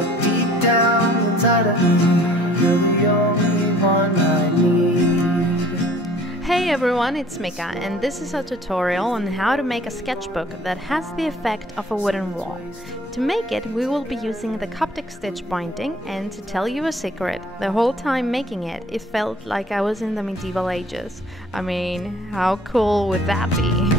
look deep down inside of me, you're the only one I need. Hey everyone, it's Mika, and this is a tutorial on how to make a sketchbook that has the effect of a wooden wall. To make it, we will be using the coptic stitch binding, and to tell you a secret, the whole time making it, it felt like I was in the medieval ages. I mean, how cool would that be?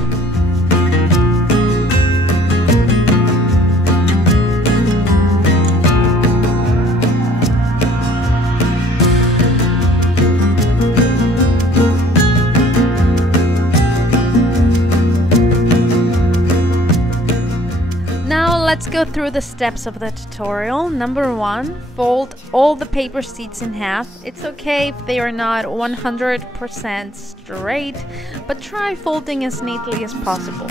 Let's go through the steps of the tutorial. Number 1, fold all the paper sheets in half. It's okay if they are not 100% straight, but try folding as neatly as possible.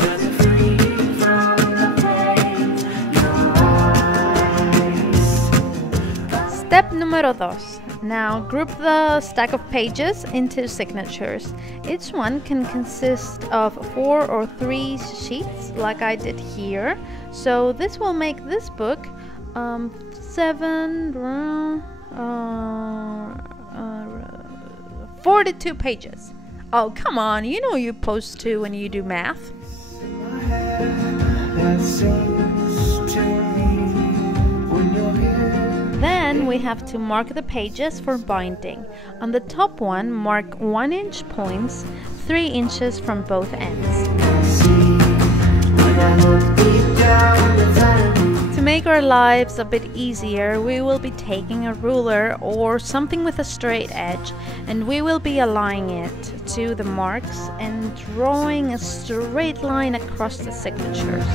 Step numero 2. Now group the stack of pages into signatures. Each one can consist of 4 or 3 sheets like I did here. So this will make this book 42 pages. Oh, come on, you know you're supposed to when you do math. Then we have to mark the pages for binding. On the top one, mark 1-inch points, 3 inches from both ends. To make our lives a bit easier, we will be taking a ruler or something with a straight edge, and we will be aligning it to the marks and drawing a straight line across the signatures.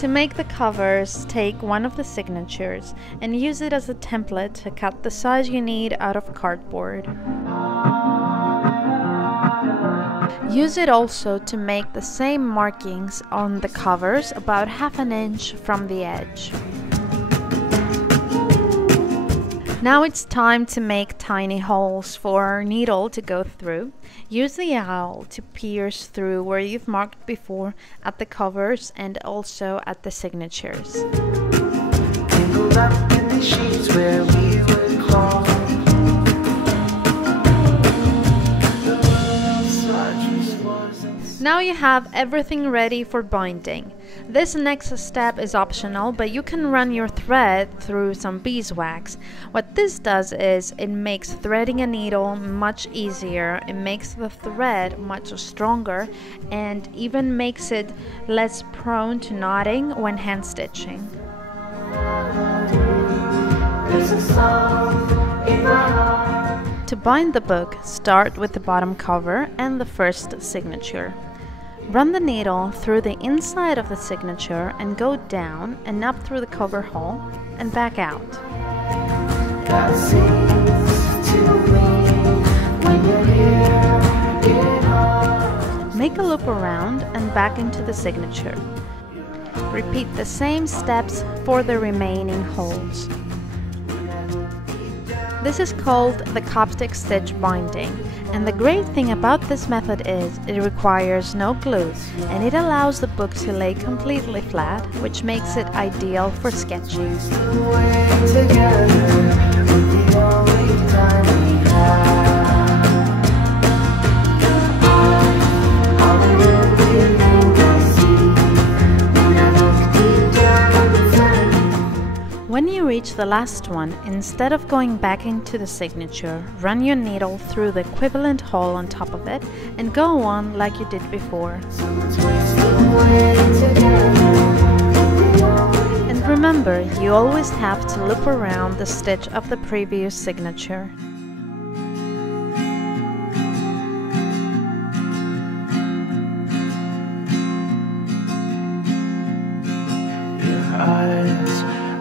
To make the covers, take one of the signatures and use it as a template to cut the size you need out of cardboard. Use it also to make the same markings on the covers about 1/2 inch from the edge. Now it's time to make tiny holes for our needle to go through. Use the awl to pierce through where you've marked before at the covers and also at the signatures. Now you have everything ready for binding. This next step is optional, but you can run your thread through some beeswax. What this does is it makes threading a needle much easier, it makes the thread much stronger, and even makes it less prone to knotting when hand stitching. To bind the book, start with the bottom cover and the first signature. Run the needle through the inside of the signature and go down and up through the cover hole and back out. Make a loop around and back into the signature. Repeat the same steps for the remaining holes. This is called the coptic stitch binding, and the great thing about this method is it requires no glue and it allows the book to lay completely flat, which makes it ideal for sketching. When you reach the last one, instead of going back into the signature, run your needle through the equivalent hole on top of it and go on like you did before. And remember, you always have to loop around the stitch of the previous signature.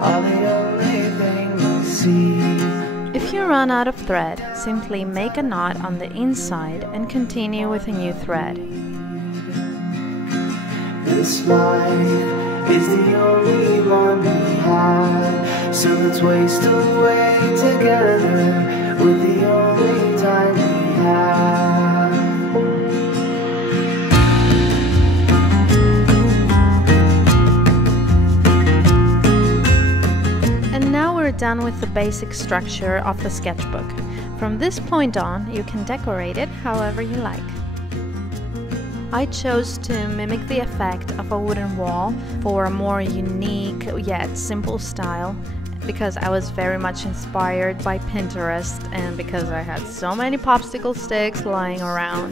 Are the only thing we see. If you run out of thread, simply make a knot on the inside and continue with a new thread. This life is the only one we have, so let's waste away together with the only time we have. done with the basic structure of the sketchbook. From this point on, you can decorate it however you like. I chose to mimic the effect of a wooden wall for a more unique yet simple style, because I was very much inspired by Pinterest and because I had so many popsicle sticks lying around.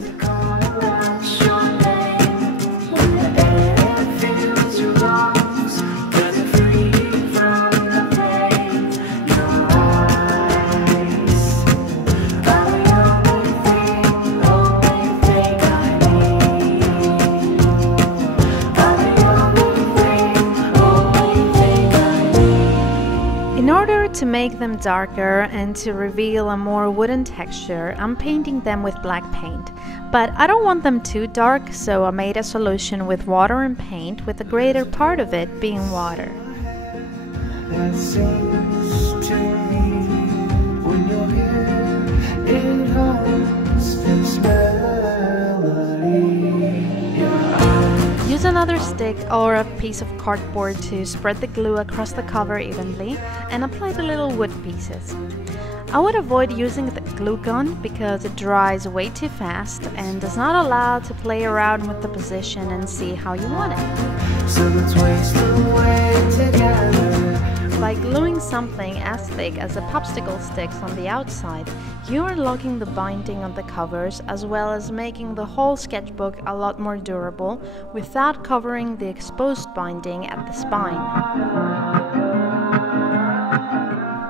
To make them darker and to reveal a more wooden texture, I'm painting them with black paint. But I don't want them too dark, so I made a solution with water and paint, with the greater part of it being water. That sings to me when you're here, it hums this melody. Use another stick or a piece of cardboard to spread the glue across the cover evenly and apply the little wood pieces. I would avoid using the glue gun because it dries way too fast and does not allow to play around with the position and see how you want it. So let's waste away together. By gluing something as thick as the popsicle sticks on the outside, you are locking the binding on the covers as well as making the whole sketchbook a lot more durable without covering the exposed binding at the spine.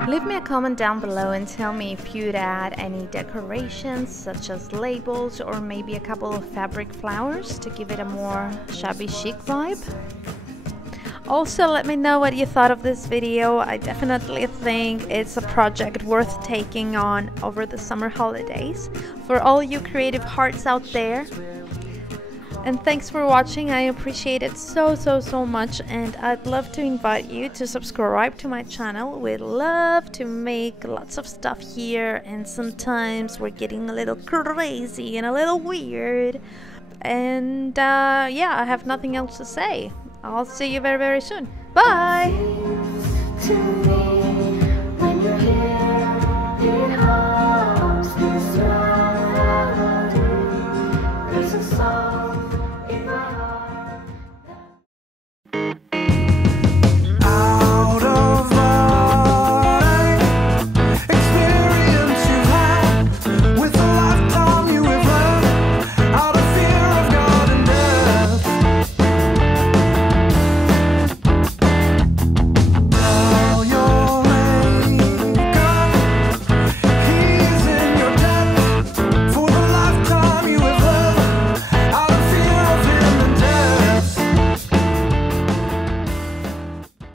Leave me a comment down below and tell me if you'd add any decorations such as labels or maybe a couple of fabric flowers to give it a more shabby chic vibe. Also, let me know what you thought of this video. I definitely think it's a project worth taking on over the summer holidays for all you creative hearts out there. And thanks for watching. I appreciate it so much, and I'd love to invite you to subscribe to my channel. We'd love to make lots of stuff here, and sometimes we're getting a little crazy and a little weird. And yeah, I have nothing else to say. I'll see you very soon. Bye!